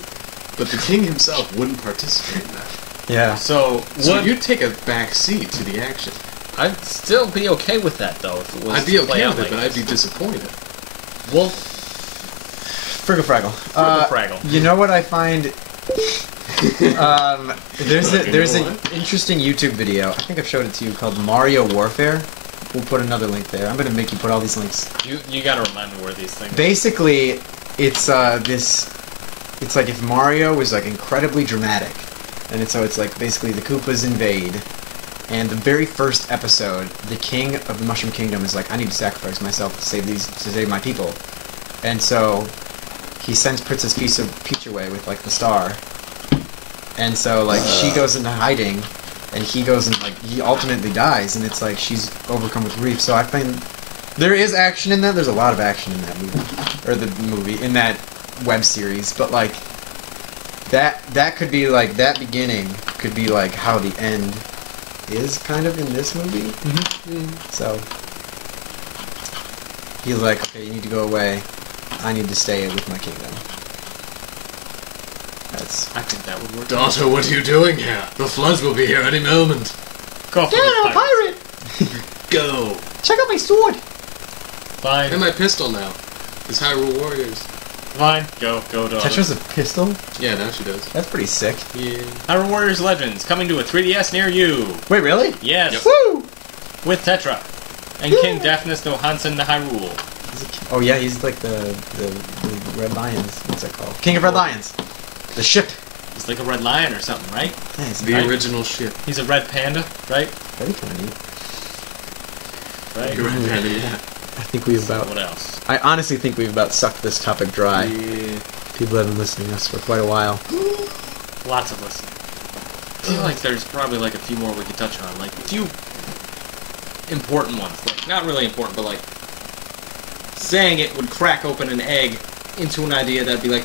But the king himself wouldn't participate in that. Yeah. So, So what? you'd take a back seat to the action. I'd still be okay with that, though, if it was I'd be to play okay out with it, like but I'd this. be disappointed. Well, Friggle Fraggle. You know what I find? There's an what? interesting YouTube video. I think I've showed it to you called Mario Warfare. We'll put another link there. I'm gonna make you put all these links. you gotta remind me where these things Basically, it's It's like if Mario was like incredibly dramatic, and it's like basically the Koopas invade, and the very first episode, the king of the Mushroom Kingdom is like, I need to sacrifice myself to save my people, and so he sends Princess Peach away with like the star, and so like she goes into hiding, and he goes and like he ultimately dies, and it's like she's overcome with grief. So I find there is action in that. There's a lot of action in that movie, or the movie in that web series, but like that could be like that beginning could be like how the end is kind of in this movie. So he's like, okay, you need to go away. I need to stay with my kingdom. I think that would work. Daughter, what are you doing here? The floods will be here any moment. Go for the pirate. Go. Check out my sword. Fine. And my pistol now. It's Hyrule Warriors. Fine. Go, daughter. Tetra's a pistol? Yeah, now she does. That's pretty sick. Yeah. Hyrule Warriors Legends coming to a 3DS near you. Wait, really? Yes. Woo! With Tetra. And King Deafness no Hansen the Hyrule. Oh yeah, he's like the Red Lions. What's that called? King of Red Lions. The ship. He's like a red lion or something, right? Yeah, he's The Right. original ship. He's a red panda, right? very kind of neat. Right. You're right, Patty, yeah. I think we've What else? I honestly think we've about sucked this topic dry. Yeah. People have been listening to us for quite a while. Lots of listening. I feel like there's probably like a few more we could touch on. Like if important ones. Like, not really important, but like saying it would crack open an egg into an idea that'd be like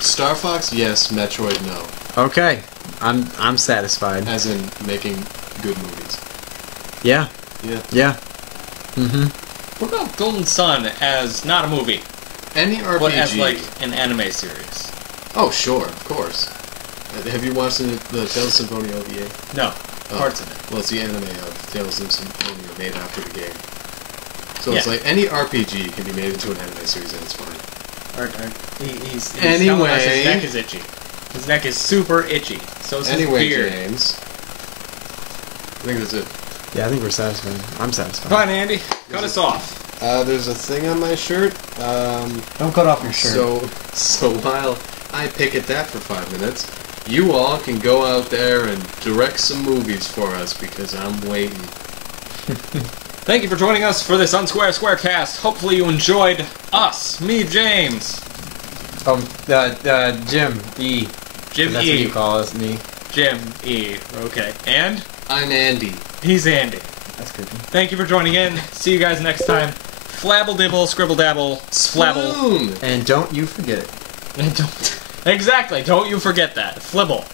Star Fox, yes. Metroid, no. Okay, I'm satisfied. As in making good movies. Yeah, Yeah. yeah. Mm-hmm. What about Golden Sun as not a movie, Any RPG. but as like an anime series? Oh, sure, of course. Have you watched the Tales of Symphonia OVA? No, Oh. parts of it. Well, it's the anime of Tales of Symphonia made after the game. So it's Yeah. like any RPG can be made into an anime series and it's fine. He's Anyway. telling us his neck is itchy. His neck is super itchy. So is his Anyway, beard. James. I think that's it. Yeah, I think we're satisfied. I'm satisfied. Fine, Andy. Cut us off. There's a thing on my shirt. Don't cut off your shirt. So while I pick at that for 5 minutes, you all can go out there and direct some movies for us because I'm waiting. Thank you for joining us for this unsQuare squarecast. Hopefully you enjoyed us, me, James, Jim E. Jim That's E. what you call us, me. Jim E. Okay, and I'm Andy. he's Andy. That's creepy. Thank you for joining in. See you guys next time. Flabble dibble, scribble dabble, flabble. Spoon. And don't you forget it. Don't exactly. Don't you forget that. Flibble.